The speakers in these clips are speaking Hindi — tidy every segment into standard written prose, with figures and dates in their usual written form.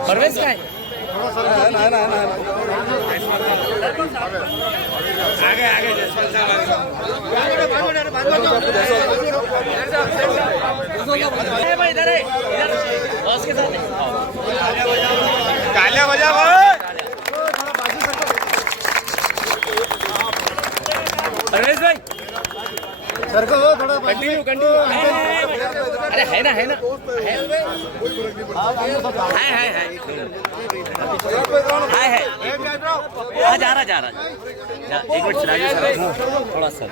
परवेज काय आगे आगे जयसवाल साहब इधर बॉस के साथ तालियां बजा भाई परवेज भाई सर को थोड़ा कंटिन्यू अरे है ना है जा रहा एक मिनट थोड़ा सा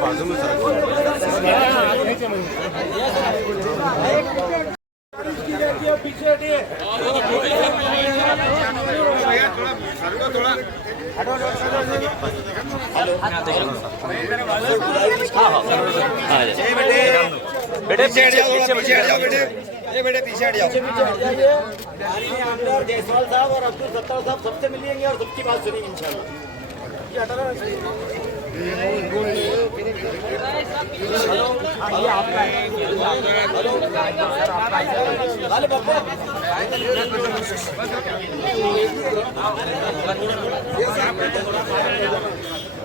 बाजू में पीछे हटिए थोड़ा बेटे पीछे हट जाओ बेटे बेटे पीछे हट जाओ जयसवाल साहब और अब्दुल सत्तार साहब सबसे मिलेंगे और सबकी बात सुनेंगे इंशाल्लाह।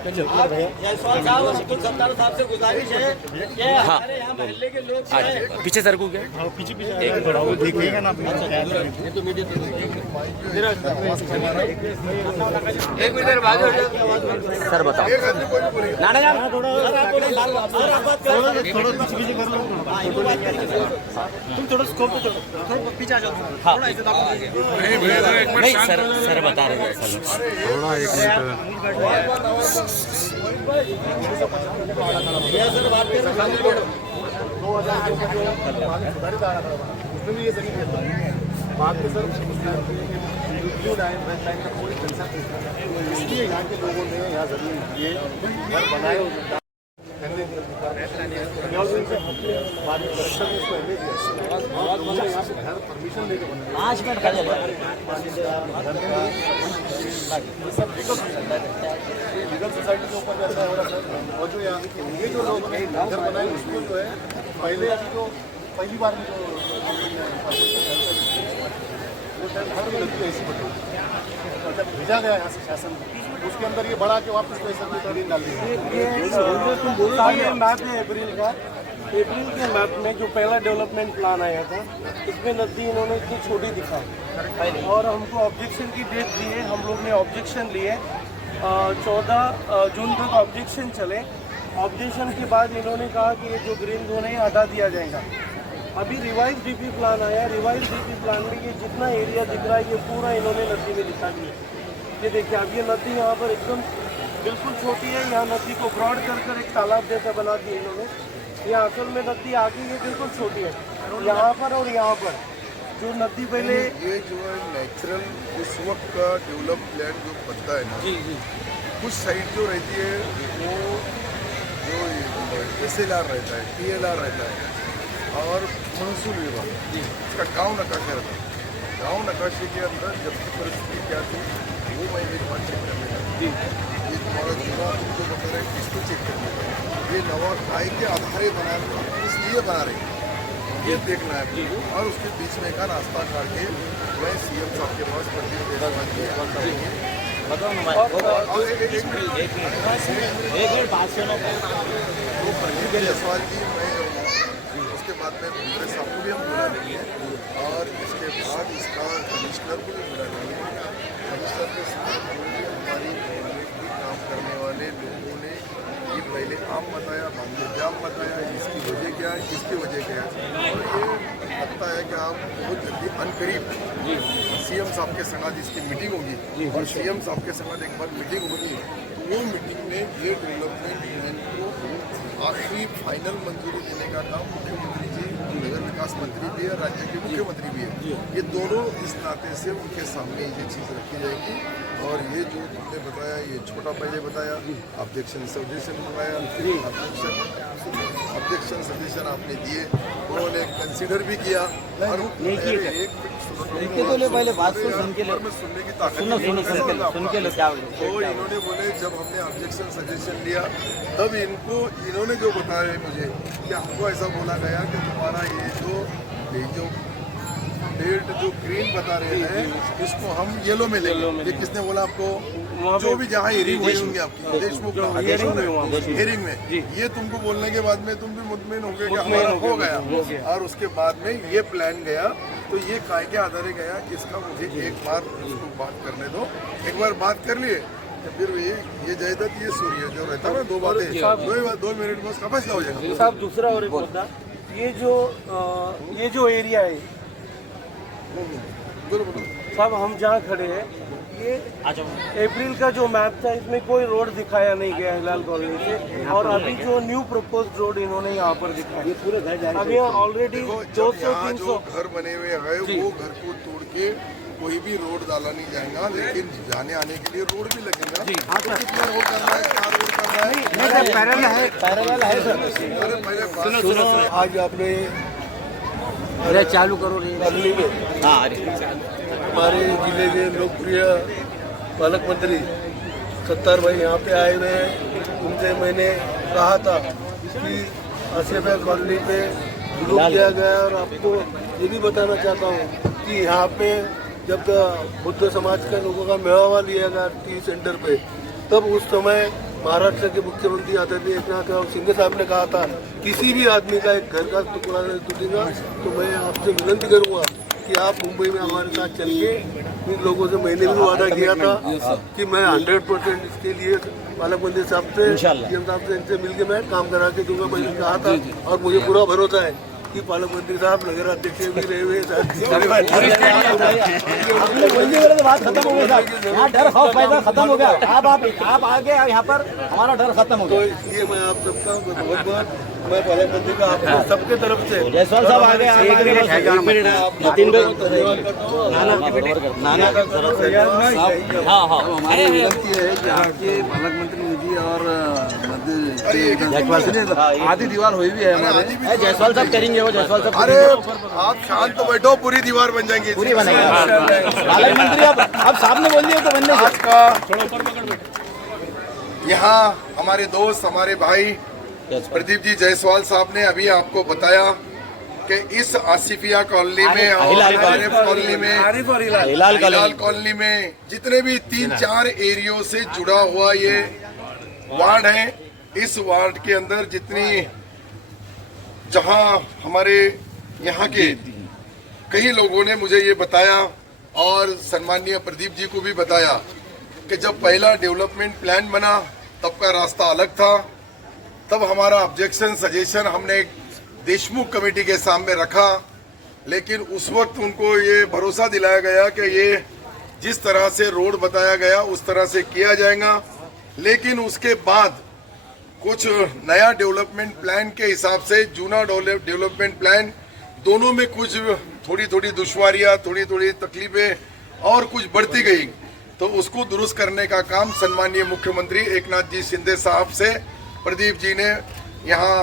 जयसवाल साहब और अब्दुल सत्तार साहब से गुजारिश है कि हमारे यहाँ महल्ले के लोग पीछे सर को क्या पीछे देखिएगा ना एक मिनट बाद सर बताओ नाना जान थोड़ा पीछे कर लो तुम थोड़ा स्कोप थोड़ा पीछे आ जाओ नहीं सर बता रहे हैं सर थोड़ा एक बाद में सर इसलिए यहाँ के लोगों ने यहाँ जमीन लिए घर बनाए बाद में कलेक्टर ने इसको एमए दिया यहाँ से घर परमिशन लेके बनाए 5 मिनट का लीगल सोसाइटी के ऊपर ऐसा हो रहा था और जो यहाँ ये जो लोगों ने घर बनाए उसको जो है पहले अभी जो पहली बार में जो वो हर लड़की ऐसी बनी जब भेजा गया यहाँ से शासन उसके अंदर ये बढ़ा के वापस पैसा की तोड़ीन डाल दी मैप है अप्रैल के मैप में जो पहला डेवलपमेंट प्लान आया था इसमें नदी इन्होंने इतनी छोटी दिखाई और हमको ऑब्जेक्शन की डेट दी है। हम लोग ने ऑब्जेक्शन लिए 14 जून तक ऑब्जेक्शन चले। ऑब्जेक्शन के बाद इन्होंने कहा कि ये जो ग्रीन जोन है हटा दिया जाएगा। अभी रिवाइज डीपी प्लान आया। रिवाइज डीपी प्लान में ये जितना एरिया दिख रहा है ये पूरा इन्होंने नदी में दिखा दिया। ये देखिए अब ये नदी यहाँ पर एकदम बिल्कुल छोटी है। यहाँ नदी को ब्रॉड कर एक तालाब जैसा बना दिया इन्होंने। यहाँ असल में नदी आगे ये बिल्कुल छोटी है यहाँ पर और यहाँ पर जो नदी पहले ये जो है नेचुरल उस वक्त का डेवलप लैंड जो बनता है ना कुछ साइड जो रहती है वो जो SLR रहता है PLR रहता है और महसूल विभाग इसका गांव नकाशा रहता है। गांव नकाशे के अंदर जब की परिस्थिति क्या थी वो मैं मेरी बात चेक करने लगा। ये तुम्हारा जुड़ा तुमको बता रहे किसको चेक करने लगा ये नवा काय के आधारे बना इसलिए बना रहे ये देखना है और उसके बीच में का रास्ता काट के मैं CM साहब के पास जयसवाल जी मैं उसके बाद में मुंबई साहब को भी हम बुला लेंगे और इसके बाद इसका कमिश्नर को भी बुला लेंगे। कमिश्नर के साथ हमारी काम करने वाले लोगों ने ये पहले आम बताया, बाद में जाम बताया, इसकी वजह क्या है, किसकी वजह क्या है। और ये लगता है कि आप बहुत जल्दी अनकरीब सीएम साहब के संग इसकी मीटिंग होगी और सीएम साहब के संग एक बार मीटिंग होगी तो वो मीटिंग में ये डेवलपमेंट प्लान को आखिरी फाइनल मंजूरी देने का काम मुख्यमंत्री जी, नगर विकास मंत्री भी है, राज्य के मुख्यमंत्री भी है। ये दोनों इस नाते से उनके सामने ये चीज़ रखी जाएगी। और ये जो तुमने बताया, ये छोटा पहले बताया, ऑब्जेक्शन सजेशन मंगाया, ऑब्जेक्शन सजेशन आपने दिए, उन्होंने कंसीडर भी किया। और पहले बात सुन के मैं सुनने की ताकत सुन के लो क्या तो इन्होंने बोले जब हमने ऑब्जेक्शन सजेशन लिया तब इन्होंने जो बताया मुझे कि हमको ऐसा बोला गया कि तुम्हारा ये जो डेट जो ग्रीन बता रहे हैं इसको हम येलो में लेंगे। ये किसने बोला आपको? जो भी जहाँ हियरिंग हुई होंगी आपकी देशमुख हियरिंग में, ये तुमको बोलने के बाद में तुम भी मुतमिन होंगे कि हमारा हो गया। और उसके बाद में ये प्लान गया तो ये काय के आधार गया कि इसका मुझे एक बार उसको बात करने दो। एक बार बात कर लिए फिर ये जायदाद ये सूर्य जो रहता है ना, दो बातें 2 मिनट में उसका फैसला हो जाएगा। साहब दूसरा और एक मुद्दा, ये जो एरिया है साहब, हम जहाँ खड़े हैं ये अप्रैल का जो मैप था इसमें कोई रोड दिखाया नहीं गया हिलाल कॉलोनी से, और अभी जो न्यू प्रपोज्ड रोड इन्होंने यहाँ पर दिखाया। अब यहाँ ऑलरेडी 200-300 घर बने हुए हैं, वो घर को तोड़ के कोई भी रोड डाला नहीं जाएगा, लेकिन जाने आने के लिए रोड भी लगेगा। तो कितना रोड करना है, 4 रोड करना है, पैरेलल है सर। अरे पहले सुनो, आज आपने अरे चालू करो अगली में हमारे जिले के लोकप्रिय पालक मंत्री सत्तार भाई यहाँ पे आए हुए हैं। उनसे मैंने कहा था कि आसिफा कॉलोनी पे विरोध किया गया, और आपको ये भी बताना चाहता हूँ कि यहाँ पे जब बुद्ध समाज के लोगों का मेवावा लिया गया टी सेंटर पे, तब उस समय महाराष्ट्र के मुख्यमंत्री आदरणीय एकनाथ शिंदे साहब ने कहा था किसी भी आदमी का एक घर का टुकड़ा नहीं टूटेगा। तो मैं आपसे विनती करूंगा कि आप मुंबई में हमारे साथ चल के, इन लोगों से मैंने भी वादा किया था कि मैं 100% इसके लिए पालक मंत्री साहब से, सीएम साहब से, इनसे मिलकर मैं काम करा के दूंगा। मैंने कहा था और मुझे पूरा भरोसा है कि पालक मंत्री साहब नगर अध्यक्ष भी रहे हुए बात खत्म हो गई साहब, यहाँ डर खौफ पैदा खत्म हो गया। अब आप आगे यहाँ पर हमारा डर खत्म हो तो गया। इसलिए मैं आप सबका बहुत बहुत मैं पालक मंत्री का आप सबके तरफ से जायसवाल साहब आ गए। विनंती है कि आपके पालक मंत्री निधि और आधी दीवार हुई भी है हमारे। जायसवाल साहब करेंगे वो, जायसवाल साहब। अरे आप शांत तो बैठो, पूरी दीवार बन जाएंगी, पूरी बनेगा। पालक मंत्री अब साहब ने बोल दिया तो बनने आज का यहाँ हमारे दोस्त, हमारे भाई प्रदीप जी जायसवाल साहब ने अभी आपको बताया कि इस आसिफिया कॉलोनी में और आरिफ कॉलोनी में, हिलाल कॉलोनी में जितने भी 3-4 एरियो से जुड़ा हुआ ये वार्ड है, इस वार्ड के अंदर जितनी जहां हमारे यहाँ के कई लोगों ने मुझे ये बताया और सम्माननीय प्रदीप जी को भी बताया कि जब पहला डेवलपमेंट प्लान बना तब का रास्ता अलग था। तब हमारा ऑब्जेक्शन सजेशन हमने देशमुख कमेटी के सामने रखा, लेकिन उस वक्त उनको ये भरोसा दिलाया गया कि ये जिस तरह से रोड बताया गया उस तरह से किया जाएगा। लेकिन उसके बाद कुछ नया डेवलपमेंट प्लान के हिसाब से जूना डेवलपमेंट प्लान दोनों में कुछ थोड़ी दुश्वारियां, थोड़ी तकलीफें और कुछ बढ़ती गई, तो उसको दुरुस्त करने का काम सम्माननीय मुख्यमंत्री एकनाथ जी शिंदे साहब से प्रदीप जी ने यहाँ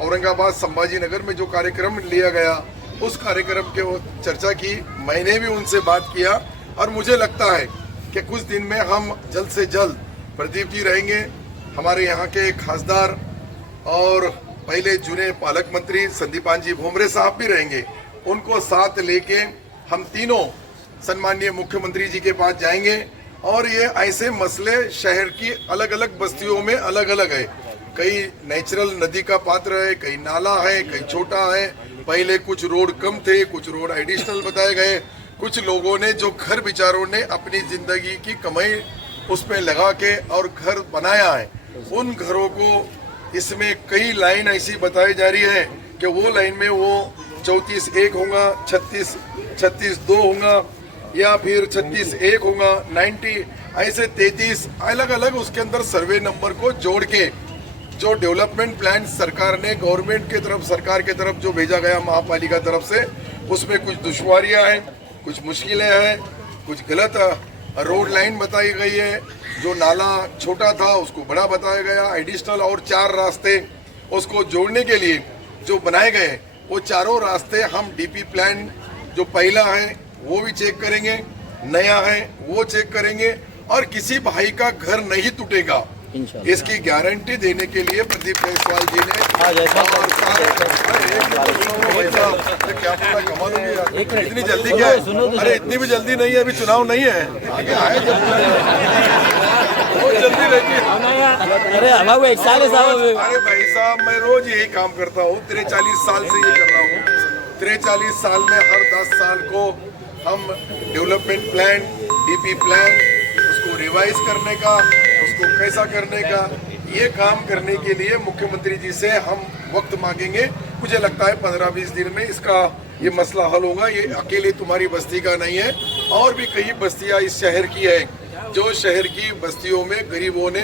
औरंगाबाद संभाजी नगर में जो कार्यक्रम लिया गया उस कार्यक्रम के वो चर्चा की। मैंने भी उनसे बात किया और मुझे लगता है कि कुछ दिन में हम जल्द से जल्द, प्रदीप जी रहेंगे, हमारे यहाँ के खासदार और पहले जुने पालक मंत्री संदीपान जी भोमरे साहब भी रहेंगे, उनको साथ लेके हम तीनों सम्माननीय मुख्यमंत्री जी के पास जाएंगे। और ये ऐसे मसले शहर की अलग अलग बस्तियों में अलग अलग है, कई नेचुरल नदी का पात्र है, कई नाला है, कई छोटा है, पहले कुछ रोड कम थे, कुछ रोड एडिशनल बताए गए, कुछ लोगों ने जो घर बेचारों ने अपनी जिंदगी की कमाई उसमें लगा के और घर बनाया है उन घरों को इसमें कई लाइन ऐसी बताई जा रही है कि वो लाइन में वो 34-1 होगा, 36-2 होगा या फिर 36-1 होगा, 90 ऐसे 33 अलग अलग उसके अंदर सर्वे नंबर को जोड़ के जो डेवलपमेंट प्लान सरकार ने गवर्नमेंट के तरफ सरकार के तरफ जो भेजा गया महापालिका तरफ से, उसमें कुछ दुश्वारियां हैं, कुछ मुश्किलें हैं, कुछ गलत रोड लाइन बताई गई है, जो नाला छोटा था उसको बड़ा बताया गया, एडिशनल और 4 रास्ते उसको जोड़ने के लिए जो बनाए गए, वो चारों रास्ते हम डीपी प्लान जो पहला है वो भी चेक करेंगे, नया है वो चेक करेंगे और किसी भाई का घर नहीं टूटेगा इसकी गारंटी देने के लिए प्रदीप जायसवाल जी ने क्या पता कमाल होगी यार, इतनी जल्दी क्या है? अरे इतनी भी जल्दी नहीं है, अभी चुनाव नहीं है, आगे आए बहुत जल्दी रहेगी। अरे हमारे 1 साल है साहब। अरे भाई साहब मैं रोज यही काम करता हूँ, 43 साल से ये कर रहा हूँ। 43 साल में हर 10 साल को हम डेवलपमेंट प्लान, डीपी प्लान उसको रिवाइज करने का, उसको कैसा करने का, ये काम करने के लिए मुख्यमंत्री जी से हम वक्त मांगेंगे। मुझे लगता है 15-20 दिन में इसका ये मसला हल होगा। ये अकेले तुम्हारी बस्ती का नहीं है, और भी कई बस्तियां इस शहर की है, जो शहर की बस्तियों में गरीबों ने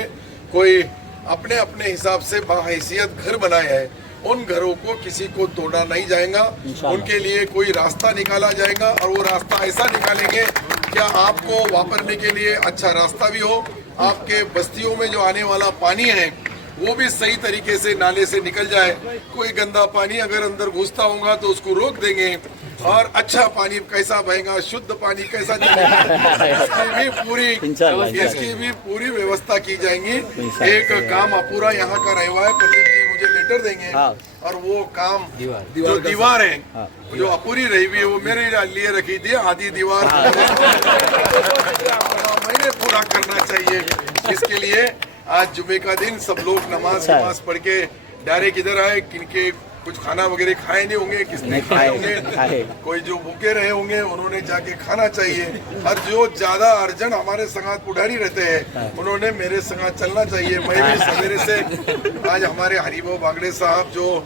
कोई अपने अपने हिसाब से बाहैसियत घर बनाए हैं, उन घरों को किसी को तोड़ा नहीं जाएगा, उनके लिए कोई रास्ता निकाला जाएगा और वो रास्ता ऐसा निकालेंगे क्या आपको वापरने के लिए अच्छा रास्ता भी हो, आपके बस्तियों में जो आने वाला पानी है वो भी सही तरीके से नाले से निकल जाए। कोई गंदा पानी अगर अंदर घुसता होगा तो उसको रोक देंगे, और अच्छा पानी कैसा बहेगा, शुद्ध पानी कैसा चलेगा, इसकी भी पूरी व्यवस्था की जाएगी। एक काम अपूरा यहाँ का रहा है, प्रदीप जी मुझे लेटर देंगे और वो काम जो दीवार है जो अपूरी रही हुई है वो मेरे लिए रखी थी, आधी दीवार मैंने पूरा करना चाहिए। इसके लिए आज जुमे का दिन सब लोग नमाज पढ़ के डायरेक्ट इधर आए, किनके कुछ खाना वगैरह खाए नहीं होंगे, किसने खाए होंगे, कोई जो भूखे रहे होंगे उन्होंने जाके खाना चाहिए, और जो ज्यादा अर्जेंट हमारे संगात पुढ़ारी रहते हैं उन्होंने मेरे संगात चलना चाहिए। मैं भी सवेरे से आज हमारे हरिभाऊ बागड़े साहब जो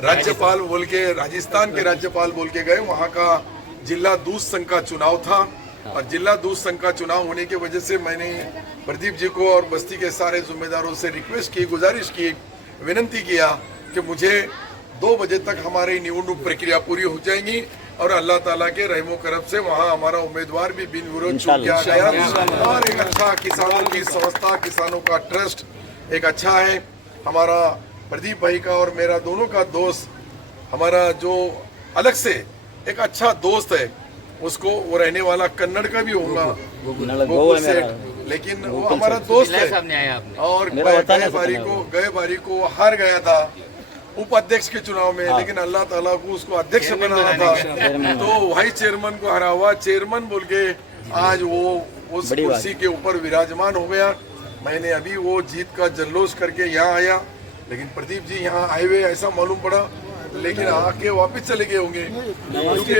राज्यपाल बोल के, राजस्थान के राज्यपाल बोल के गए, वहाँ का जिला दूध संघ का चुनाव था, और जिला दूध संघ का चुनाव होने की वजह से मैंने प्रदीप जी को और बस्ती के सारे जिम्मेदारों से रिक्वेस्ट की, गुजारिश की, विनंती किया कि मुझे 2 बजे तक हमारी निवडणूक प्रक्रिया पूरी हो जाएगी, और अल्लाह ताला के रहमो करम से वहाँ हमारा उम्मीदवार भी बिन विरोध चुन किया गया, और एक अच्छा किसानों की संस्था, किसानों का ट्रस्ट एक अच्छा है। हमारा प्रदीप भाई का और मेरा दोनों का दोस्त, हमारा जो अलग से एक अच्छा दोस्त है, उसको वो रहने वाला कन्नड़ का भी होगा, लेकिन वो हमारा दोस्त है, और गए बारी को हार गया था उपाध्यक्ष के चुनाव में, लेकिन अल्लाह ताला को उसको अध्यक्ष बनाना था, तो वाइस चेयरमैन को हरा हुआ, चेयरमैन बोल के आज वो उस कुर्सी के ऊपर विराजमान हो गया। मैंने अभी वो जीत का जल्लोष करके यहाँ आया, लेकिन प्रदीप जी यहाँ आए हुए ऐसा मालूम पड़ा, लेकिन आके वापस चले गए होंगे, क्योंकि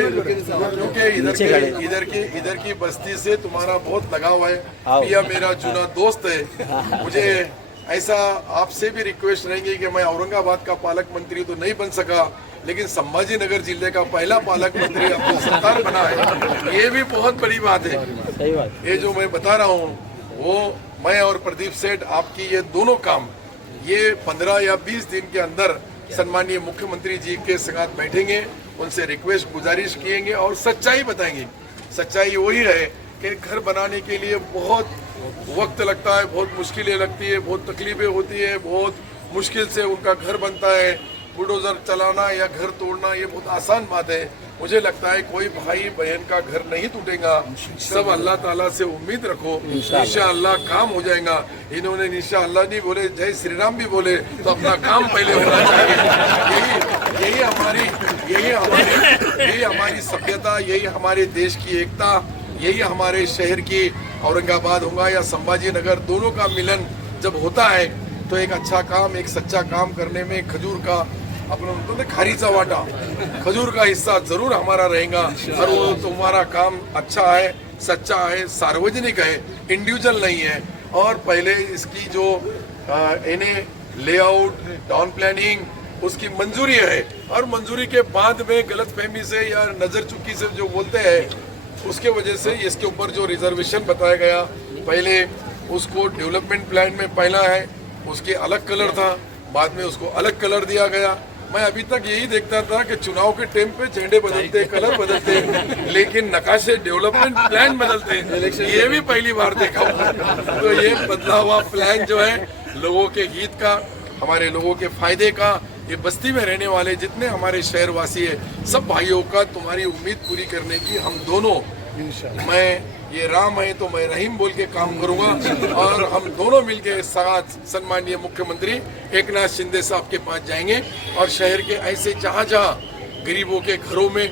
इधर की बस्ती से तुम्हारा बहुत लगाव है, पिया मेरा जुना दोस्त है। मुझे ऐसा आपसे भी रिक्वेस्ट रहेंगे कि मैं औरंगाबाद का पालक मंत्री तो नहीं बन सका, लेकिन संभाजी नगर जिले का पहला पालक मंत्री अब्दुल सत्तार बना है, ये भी बहुत बड़ी बात है। सही बात। ये जो मैं बता रहा हूँ वो मैं और प्रदीप सेठ आपकी ये दोनों काम ये 15 या 20 दिन के अंदर सम्मानीय मुख्यमंत्री जी के साथ बैठेंगे, उनसे रिक्वेस्ट गुजारिश किएंगे और सच्चाई बताएंगे। सच्चाई वही है कि घर बनाने के लिए बहुत वक्त लगता है, बहुत मुश्किलें लगती है, बहुत तकलीफें होती है, बहुत मुश्किल से उनका घर बनता है। बुलडोजर चलाना या घर तोड़ना ये बहुत आसान बात है। मुझे लगता है कोई भाई बहन का घर नहीं टूटेगा, सब अल्लाह ताला से उम्मीद रखो, इंशाअल्लाह काम हो जाएगा। इन्होंने इंशाअल्लाह नहीं बोले, जय श्री राम भी बोले, तो अपना काम पहले होना चाहिए। यही हमारी सभ्यता, यही हमारे देश की एकता, यही हमारे शहर की औरंगाबाद होगा या संभाजी नगर, दोनों का मिलन जब होता है तो एक अच्छा काम, एक सच्चा काम करने में खजूर का अपना खारीचा वाटा, खजूर का हिस्सा जरूर हमारा रहेगा। और वो तुम्हारा काम अच्छा है, सच्चा है, सार्वजनिक है, इंडिविजुअल नहीं है। और पहले इसकी जो इन्हें लेआउट टाउन प्लानिंग उसकी मंजूरी है, और मंजूरी के बाद में गलतफहमी से या नजर चुकी से जो बोलते हैं उसके वजह से इसके ऊपर जो रिजर्वेशन बताया गया, पहले उसको डेवलपमेंट प्लान में पहला है उसके अलग कलर था, बाद में उसको अलग कलर दिया गया। मैं अभी तक यही देखता था कि चुनाव के टाइम पे झंडे बदलते, कलर बदलते, लेकिन नकाशे डेवलपमेंट प्लान बदलते, ये भी पहली बार देखा हूँ। तो ये बदला हुआ प्लान जो है लोगों के हित का, हमारे लोगों के फायदे का, ये बस्ती में रहने वाले जितने हमारे शहरवासी है सब भाइयों का तुम्हारी उम्मीद पूरी करने की हम दोनों, मैं ये राम है तो मैं रहीम बोल के काम करूंगा, और हम दोनों मिलके साथ सम्माननीय मुख्यमंत्री एकनाथ शिंदे साहब के पास जाएंगे और शहर के ऐसे जहां जहां गरीबों के घरों में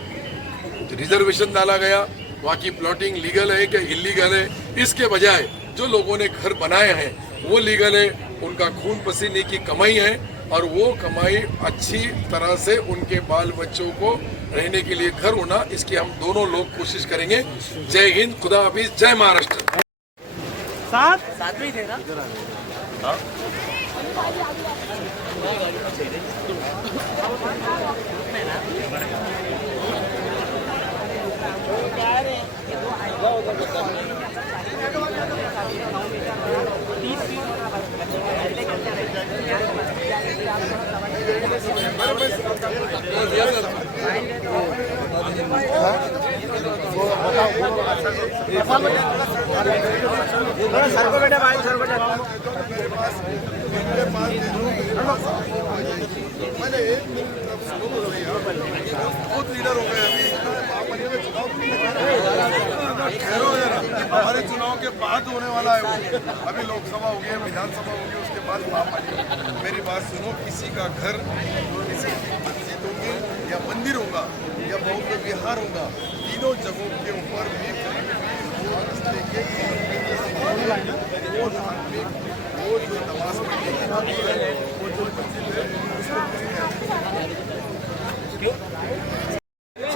रिजर्वेशन डाला गया, वहाँ की प्लॉटिंग लीगल है कि इलीगल है, इसके बजाय जो लोगों ने घर बनाए हैं वो लीगल है, उनका खून पसीने की कमाई है, और वो कमाई अच्छी तरह से उनके बाल बच्चों को रहने के लिए घर होना, इसकी हम दोनों लोग कोशिश करेंगे। जय हिंद, खुदा हाफिज, जय महाराष्ट्र। साथ में ही थे ना। सर को बेटा भाई, सर बेटा बहुत लीडर हो गए हमारे चुनाव के बाद होने वाला है वो। अभी लोकसभा हो गई, विधानसभा होगी, उसके बाद महापालिका। मेरी बात सुनो, किसी का घर, किसी की मस्जिद होगी या मंदिर होगा या बौद्ध विहार होगा, तीनों जगहों के ऊपर भी वो जो नमाज पढ़ने की बात है, वो जो मस्जिद है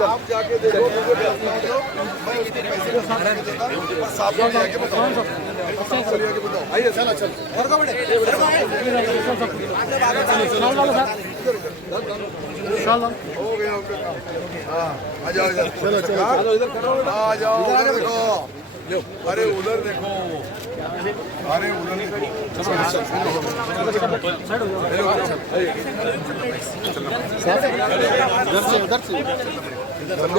आप जाके देखो, मुझे मैं उसके पैसे का साथ नहीं देता, और साफ साफ जाके बताओ, साफ साफ जाके बताओ। आइए चला चल और का बड़े हो गया उनका काम। हाँ आ जाओ इधर, चलो चलो इधर करो, आ जाओ उधर देखो, अरे उधर देखो, अरे उधर देखो,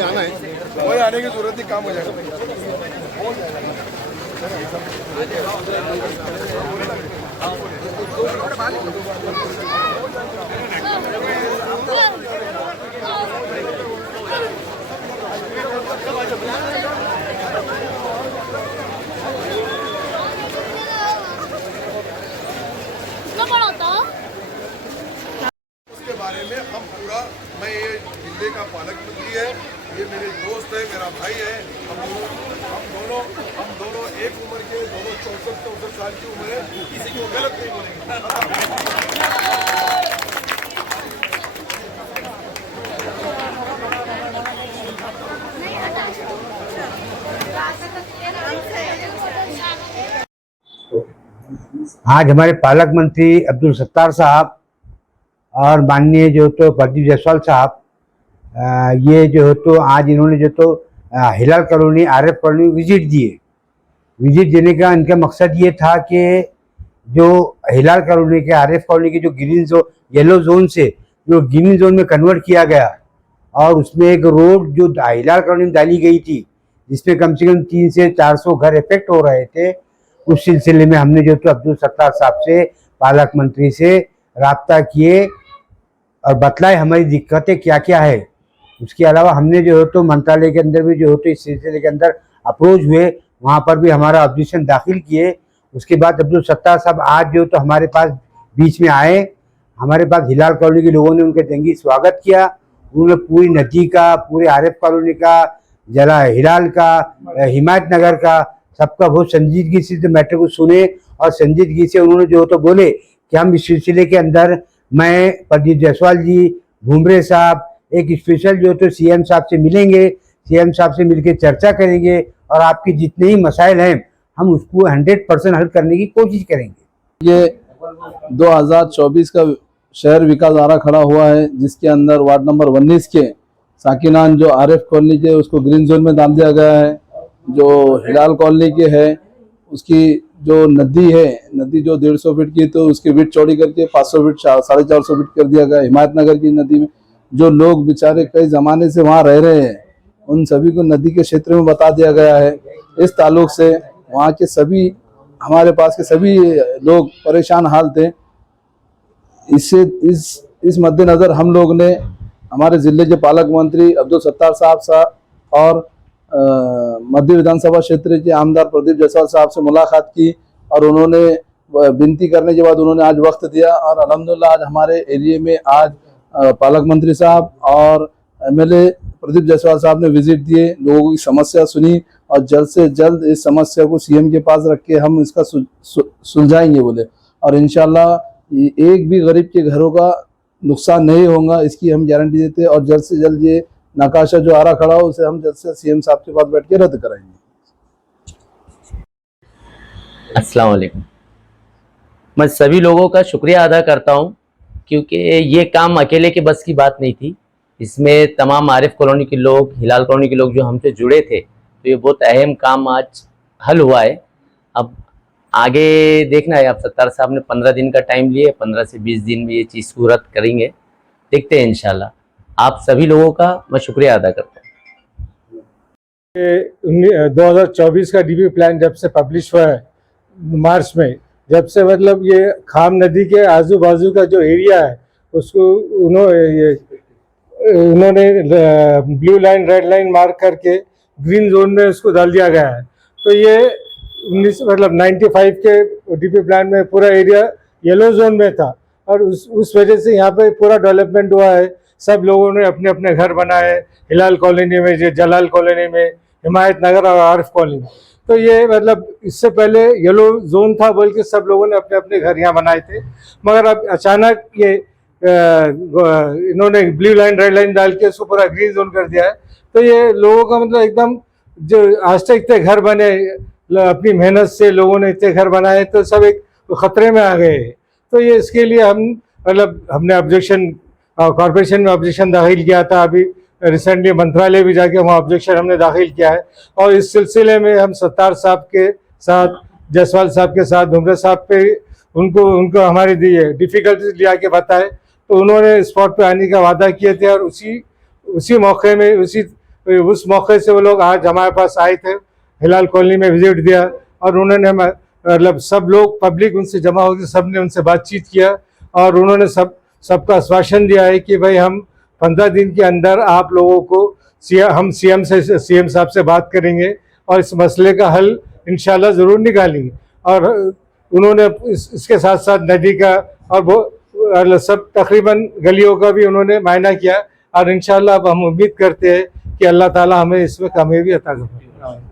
आना है, कोई आने की जरूरत नहीं, काम हो जाएगा। उसके बारे में हम पूरा, मैं ये जिले का पालक मंत्री है, ये मेरे दोस्त है, मेरा भाई है, हम दोनों एक उम्र के, दोनों 64 साल की उम्र है, किसी को गलत नहीं बोलेंगे। आज हमारे पालक मंत्री अब्दुल सत्तार साहब और माननीय जो तो प्रदीप जायसवाल साहब, ये जो तो आज इन्होंने जो तो हिलाल कॉलोनी, आरएफ कॉलोनी विजिट दिए। विजिट देने का इनका मकसद ये था कि जो हिलाल कॉलोनी के, आरएफ कॉलोनी के जो ग्रीन जोन, येलो जोन से जो ग्रीन जोन में कन्वर्ट किया गया, और उसमें एक रोड जो हिलाल कॉलोनी में डाली गई थी जिसमें कम से कम 300 से 400 घर इफेक्ट हो रहे थे, उस सिलसिले में हमने जो तो अब्दुल सत्तार साहब से, पालक मंत्री से राब्ता किए और बतलाए हमारी दिक्कतें क्या क्या है। उसके अलावा हमने जो है तो मंत्रालय के अंदर भी जो है तो इस सिलसिले के अंदर अप्रोच हुए, वहाँ पर भी हमारा ऑब्जेक्शन दाखिल किए। उसके बाद अब्दुल सत्तार साहब आज जो तो हमारे पास बीच में आए, हमारे पास हिलाल कॉलोनी के लोगों ने उनके जंगी स्वागत किया। उन्होंने पूरी नदी का, पूरे आरएफ कॉलोनी का, जला हिलाल का, हिमायत नगर का, सबका बहुत संजीदगी से मैटर को सुने, और संजीदगी से उन्होंने जो तो बोले कि हम इस सिलसिले के अंदर, मैं, प्रदीप जायसवाल जी, भूमरे साहब, एक स्पेशल जो तो सीएम साहब से मिलेंगे, सीएम साहब से मिलकर चर्चा करेंगे, और आपके जितने ही मसाइल हैं हम उसको 100% हल करने की कोशिश करेंगे। ये 2024 का शहर विकास आराखड़ा हुआ है, जिसके अंदर वार्ड नंबर 19 के साकिनान जो आरएफ कॉलोनी के उसको ग्रीन जोन में डाल दिया गया है। जो हिलाल कॉलोनी के है उसकी जो नदी है, नदी जो 150 फीट की, तो उसकी विड्थ चौड़ी करके 500 फीट 450 फीट कर दिया गया। हिमायतनगर की नदी में जो लोग बेचारे कई जमाने से वहाँ रह रहे हैं, उन सभी को नदी के क्षेत्र में बता दिया गया है। इस ताल्लुक से वहाँ के सभी, हमारे पास के सभी लोग परेशान हाल थे। इससे इस मद्देनज़र हम लोग ने हमारे ज़िले के पालक मंत्री अब्दुल सत्तार साहब और मध्य विधानसभा क्षेत्र के आमदार प्रदीप जायसवाल साहब से मुलाकात की, और उन्होंने विनती करने के बाद उन्होंने आज वक्त दिया, और अल्हम्दुलिल्लाह आज हमारे एरिया में आज पालक मंत्री साहब और एमएलए प्रदीप जायसवाल साहब ने विजिट दिए, लोगों की समस्या सुनी, और जल्द से जल्द इस समस्या को सीएम के पास रख के हम इसका सुलझाएंगे बोले। और इंशाल्लाह एक भी गरीब के घरों का नुकसान नहीं होगा, इसकी हम गारंटी देते हैं। और जल्द से जल्द ये नकाशा जो आरा खड़ा हो उसे हम जल्द से सीएम साहब के पास बैठ के रद्द कराएंगे। अस्सलाम वालेकुम। मैं सभी लोगों का शुक्रिया अदा करता हूं, क्योंकि ये काम अकेले के बस की बात नहीं थी। इसमें तमाम आरिफ कॉलोनी के लोग, हिलाल कॉलोनी के लोग जो हमसे जुड़े थे, तो ये बहुत अहम काम आज हल हुआ है। अब आगे देखना है, आप सत्तार साहब ने 15 दिन का टाइम लिए, 15 से 20 दिन में ये चीज़ को रद्द करेंगे, देखते हैं इंशाल्लाह। आप सभी लोगों का मैं शुक्रिया अदा करता हूँ। 2024 का डीपी प्लान जब से पब्लिश हुआ है मार्च में, जब से मतलब ये खाम नदी के आजू बाजू का जो एरिया है उसको उन्होंने blue line red line mark करके ग्रीन जोन में उसको डाल दिया गया है। तो ये 95 के डीपी प्लान में पूरा एरिया येलो जोन में था, और उस वजह से यहाँ पे पूरा डेवलपमेंट हुआ है। सब लोगों ने अपने अपने घर बनाए, हिलाल कॉलोनी में, जलाल कॉलोनी में, हिमायत नगर और आरिफ कॉलोनी। तो ये मतलब इससे पहले येलो जोन था, बल्कि सब लोगों ने अपने अपने घर यहाँ बनाए थे। मगर अब अचानक ये इन्होंने ब्लू लाइन रेड लाइन डाल के उसको पूरा ग्रीन जोन कर दिया है। तो ये लोगों का मतलब एकदम, जो आज तक इतने घर बने, अपनी मेहनत से लोगों ने इतने घर बनाए, तो सब एक खतरे में आ गए। तो ये इसके लिए हमने ऑब्जेक्शन, कॉर्पोरेशन में ऑब्जेक्शन दाखिल किया था। अभी रिसेंटली मंत्रालय भी जाके वहाँ ऑब्जेक्शन हमने दाखिल किया है, और इस सिलसिले में हम सत्तार साहब के साथ, जायसवाल साहब के साथ, धुमरे साहब पे उनको हमारी डिफिकल्टीज लिया के बताए, तो उन्होंने स्पॉट पे आने का वादा किए थे। और उसी मौके में उस मौके से वो लोग आज हमारे पास आए थे, हिलाल कॉलोनी में विजिट दिया, और उन्होंने मतलब सब लोग पब्लिक उनसे जमा होकर सबने उनसे बातचीत किया, और उन्होंने सबका आश्वासन दिया है कि भाई हम 15 दिन के अंदर आप लोगों को हम सीएम साहब से बात करेंगे और इस मसले का हल इंशाल्लाह ज़रूर निकालेंगे। और उन्होंने इसके साथ साथ नदी का और सब तकरीबन गलियों का भी उन्होंने मायना किया, और इंशाल्लाह अब हम उम्मीद करते हैं कि अल्लाह ताला हमें इसमें कामयाबी अता करें।